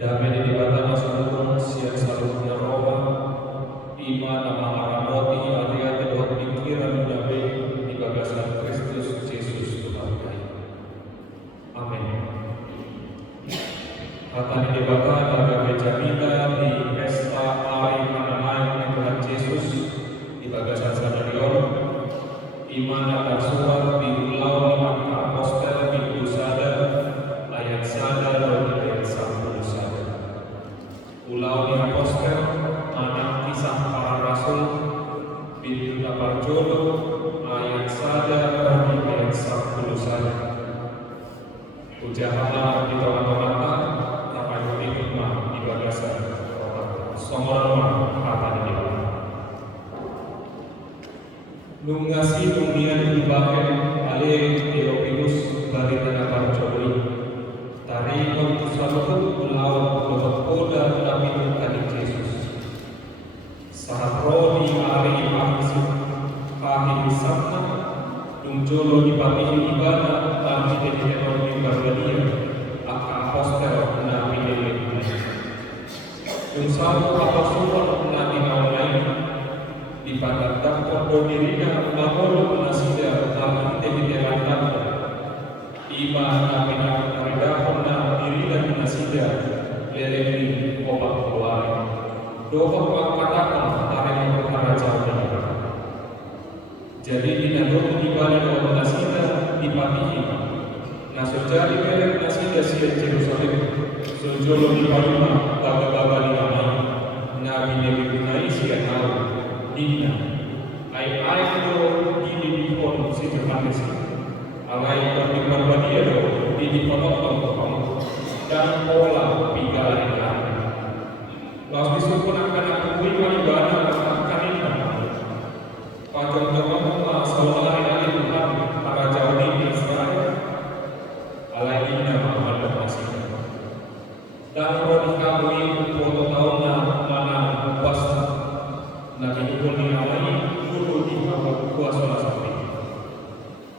Damai di batang asalun siang salutnya roha iman nama aramoti aliate buat pikiran damai di bagasan Kristus Yesus Tuhan kami. Amin. Kata di batang agama jamina di pesta hari mengenai Tuhan Yesus di bagasan Sadarion iman akan surat di ulau lima apostel di Kusada ayat sada dan ayat 10 sada. Ulau di apostel anak kisah para rasul di Parjono ayat sada dan ayat 10 sada. Ujahanlah di tengah-tengah apa yang hikmah di bagasan Somorma kata dia. Nungasi dunia dibaken ale Theophilus dari tanah Parjoli tari kontusalukut ulau lotokoda nabi Tuhan Yesus sahatro di hari akhir kahim sabna nunjolo di pati ibadah tapi di ekonomi berbadia akan apostel nabi Dewi nunsalu apostel nabi lain di pada dakon dirinya mengolo nasida dalam tehideran iman nabi dakon diri dan nasida leleni obat keluar doa mengatakan hari yang berkaraja jadi dinadok di balik obat nasida dipatihi nasujari melek nasida siya Jerusalem sujolo di palima baba-baba di ramai nabi Dewi Gunai siya tahu Dina, ay do di pon si Johannes, alay di berbadia do di pon dan pola pigalan. Lalu disuruh akan kuih ibadah akan ini. Pajak teman saudara dari Tuhan para jauh di Israel, alay Dina Muhammad masih. Dan kalau dikabui foto tahunnya mana pasti. Nabi Nuhul diawali guru di bawah kuasa sapi.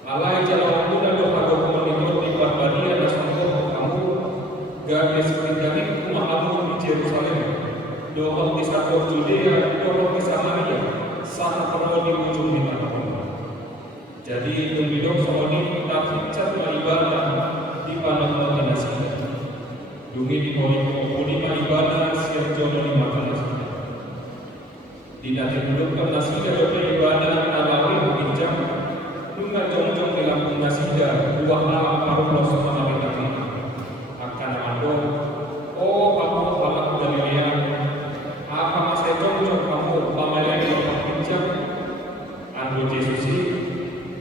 Alai jalan muda do pago menurut di Barbadia dan sanggup kamu gadis seringkali rumah kamu di Yerusalem. Doa di satu Judea, doa di Samaria, sana kamu di ujung di mana. Jadi hidup sama ini kita ficat ibadah di pandang dinasti. Dungi di bawah ibadah siap jodoh di mata Dina dihidupkan nasida dari ibadah alawi bijak dengan jong-jong di lambung nasida buah alam paruh sama nabi kami akan ada paku balak Galilea apa masih jong-jong kamu pamalian di lambung bijak anu Yesusi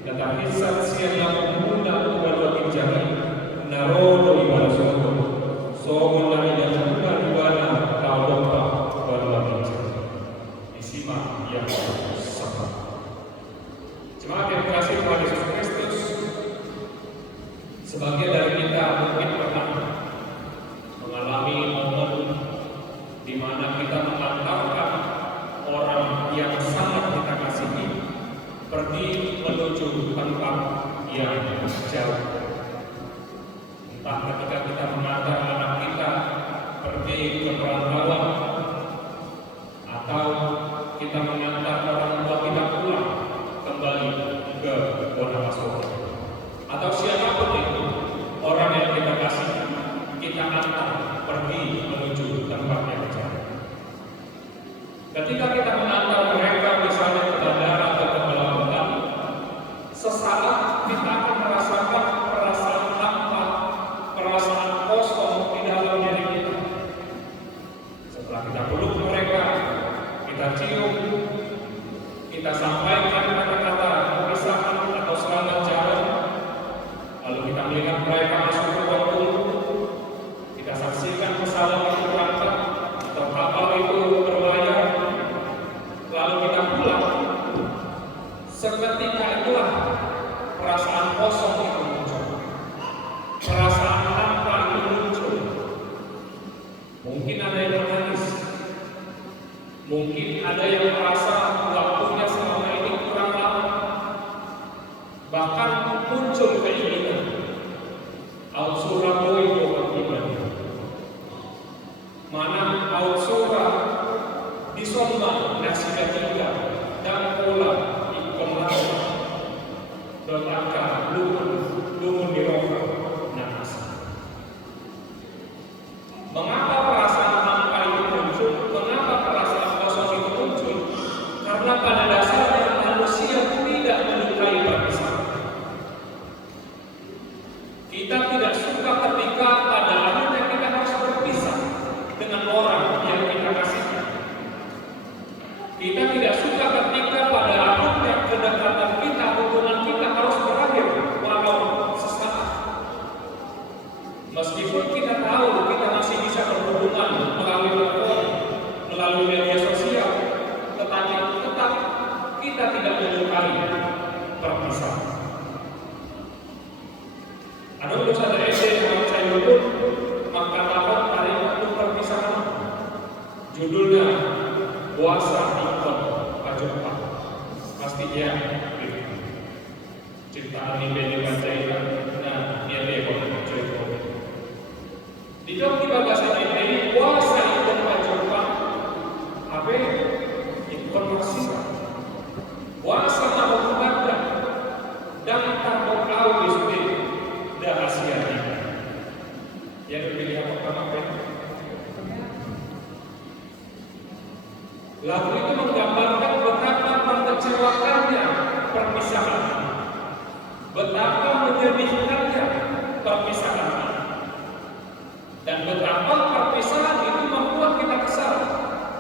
tetapi saat siang lambung muda buat bijak narodo ibadah so menari dan bukan ibadah kau dompa buat bijak yang sama. Jemaat yang kasih kepada Yesus Kristus, sebagian dari kita mungkin pernah mengalami momen di mana kita mengantarkan orang yang sangat kita kasihi pergi menuju tempat yang jauh. Entah ketika kita mengantar anak kita pergi ke perantauan atau kita mengantar orang tua kita pulang kembali ke Bonamaso atau siapapun itu orang yang kita kasih kita antar pergi menuju tempat yang jauh. Ketika kita mengantar mereka misalnya ke bandara atau ke pelabuhan, sesaat kita akan merasakan perasaan hampa, perasaan kosong di dalam diri kita. Setelah kita peluk mereka, kita cium, kita sampaikan kata-kata perpisahan atau selamat jalan, lalu kita melihat mereka masuk ke ruang tunggu, kita saksikan pesawat itu berangkat atau kapal itu berlayar, lalu kita pulang. Seketika itulah perasaan kosong itu muncul, perasaan hampa itu muncul. Mungkin ada yang menangis, mungkin ada yang merasa waktunya selama ini kurang lama, bahkan muncul keinginan al-suraboi ibadah. Pasti ya. Ciptaan ini dibacakan. Nah, dia lewat cerita. Di dalam bahasa ini kuasa ikon pacokan, apa? Ikon maksimal. Kuasa nama kepada dan tambah kau disebut dah Asia ini. Yang dipilih apa pertama? Lagu itu menggambarkan betapa mengecewakannya perpisahan, betapa menyedihkannya perpisahan, dan betapa perpisahan itu membuat kita kesal,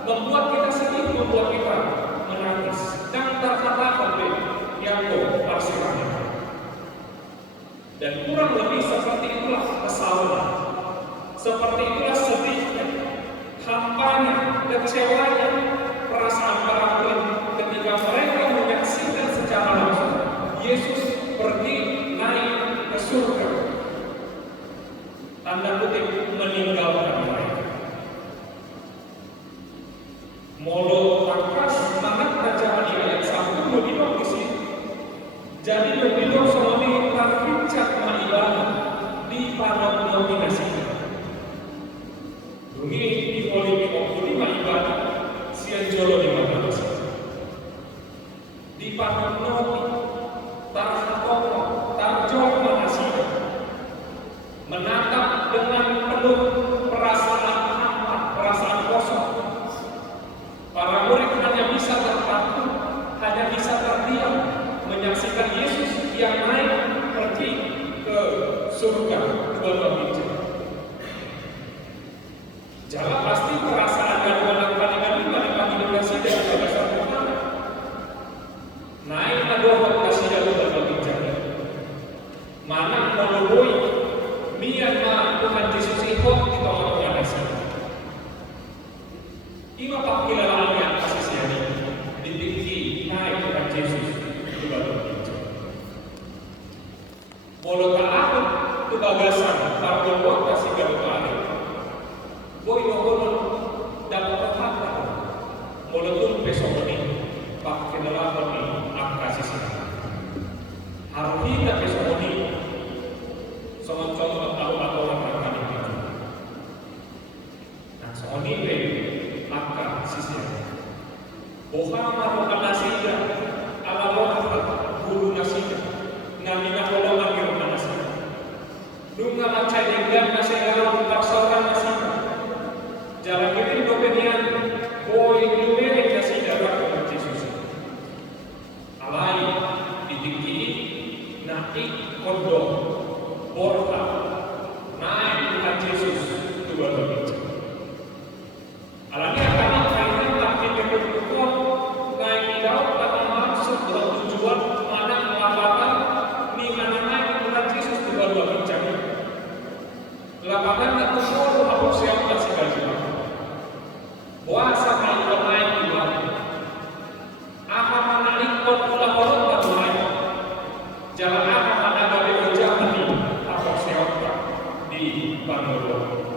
membuat kita sedih, membuat kita menangis. Dan terkata oleh Yakub persilangan. Dan kurang lebih seperti itulah kesalnya, seperti itulah sedihnya, hampanya, kecewanya, perasaan para murid ketika mereka menyaksikan secara langsung Yesus pergi naik ke surga, tanda kutip meninggalkan mereka. Molo tangkas semangat bacaan di ayat 1 begitu di sini. Jadi begitu semuanya terpincak ibadah di pada nominasi. Ini di volume 25 ibadah sian jolo di mata di pada nomi tarhatoko tarjol manasih menatap dengan penuh perasaan hampa, perasaan kosong. Para murid hanya bisa terpaku, hanya bisa terdiam menyaksikan Yesus yang naik pergi ke surga dua bintang. Jangan pasti perasaan dan dengan Indonesia dan bagasan Tuhan. Naik adalah kasih dalam bintang. Mana melalui Myanmar Tuhan Yesus ikut di tengah Indonesia. Ima panggilan yang kasih siani ditinggi naik Tuhan Yesus di bawah bintang. Mulut aku itu bagasan pardoa kasih garuda. Boy mohon dapat apa? Mulut besok ini pakai nelapon ini kasih siani. Harus kita besok ini sama contoh tahu orang akan itu. Nah, soal ini maka sisi Muhammad Al-Nasida Al-Wahab Guru Nasida Namina Golongan Guru Nasida Dunga Macai Dengan Nasida Taksaran Nasida Jalan ini Gopenian Boy Lumere Nasida Rakyat Yesus Alai Ditinggi Naik Kondom Borha naik Tuhan Yesus dua bintang. Alami akan kaitan lagi berikut naik daun kata maksud dalam tujuan mana melakukan ni mana naik Tuhan Yesus dua bintang. Lakukan atau semua hapus yang kasih gaji. Puasa kalau naik dua. Apa mana ikut pulang orang tak naik. Jalan apa mana dari ujian ini. Di Bandung.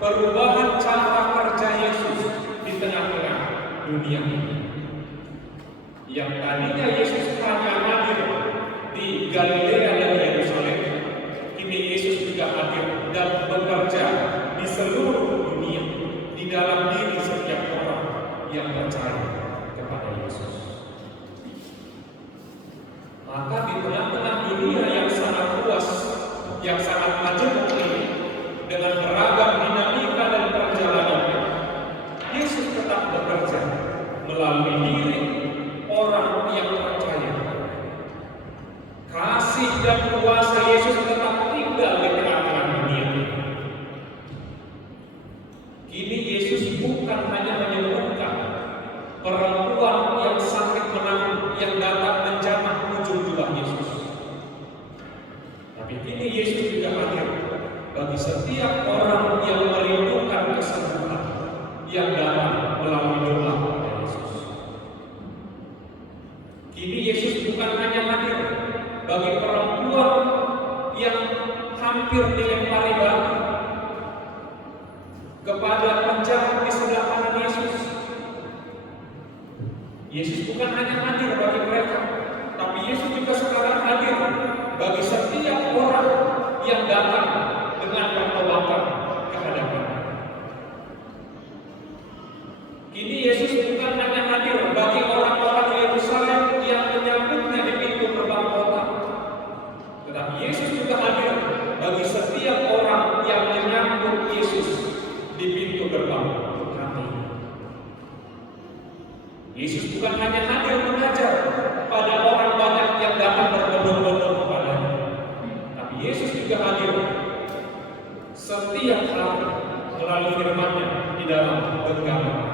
perubahan cara kerja Yesus di tengah-tengah dunia ini. Yang tadinya Yesus hanya hadir di Galilea dan Yerusalem, kini Yesus juga hadir dan bekerja di seluruh dunia, di dalam diri setiap orang yang percaya kepada Yesus. Maka di tengah-tengah dunia yang sangat luas, yang sangat majemuk ini, dengan beragam dinamika dan perjalanannya, Yesus tetap bekerja melalui diri orang yang percaya. Kasih dan kuasa Yesus tetap tinggal di tengah-tengah dunia. Kini Yesus bukan hanya menyembuhkan perempuan yang sakit menangis yang datang menjamah ujung jubah Yesus, tapi kini Yesus juga hadir bagi setiap orang yang merindukan kesembuhan yang datang melalui doa kepada Yesus. Kini Yesus bukan hanya hadir bagi perempuan yang hampir dilempari batu kepada penjahat di sebelah kanan Yesus. Yesus bukan hanya hadir bagi mereka, tapi Yesus juga sekarang hadir bagi setiap orang yang datang dengan pertobatan kehadapannya. Kini Yesus bukan hanya hadir bagi orang-orang Yerusalem yang menyambutnya di pintu gerbang kota, tetapi Yesus juga hadir bagi setiap orang yang menyambut Yesus di pintu gerbang hati. Yesus bukan hanya hadir mengajar pada orang banyak yang datang berbondong-bondong kepadanya, tapi Yesus juga hadir setiap hari melalui firman-Nya di dalam genggaman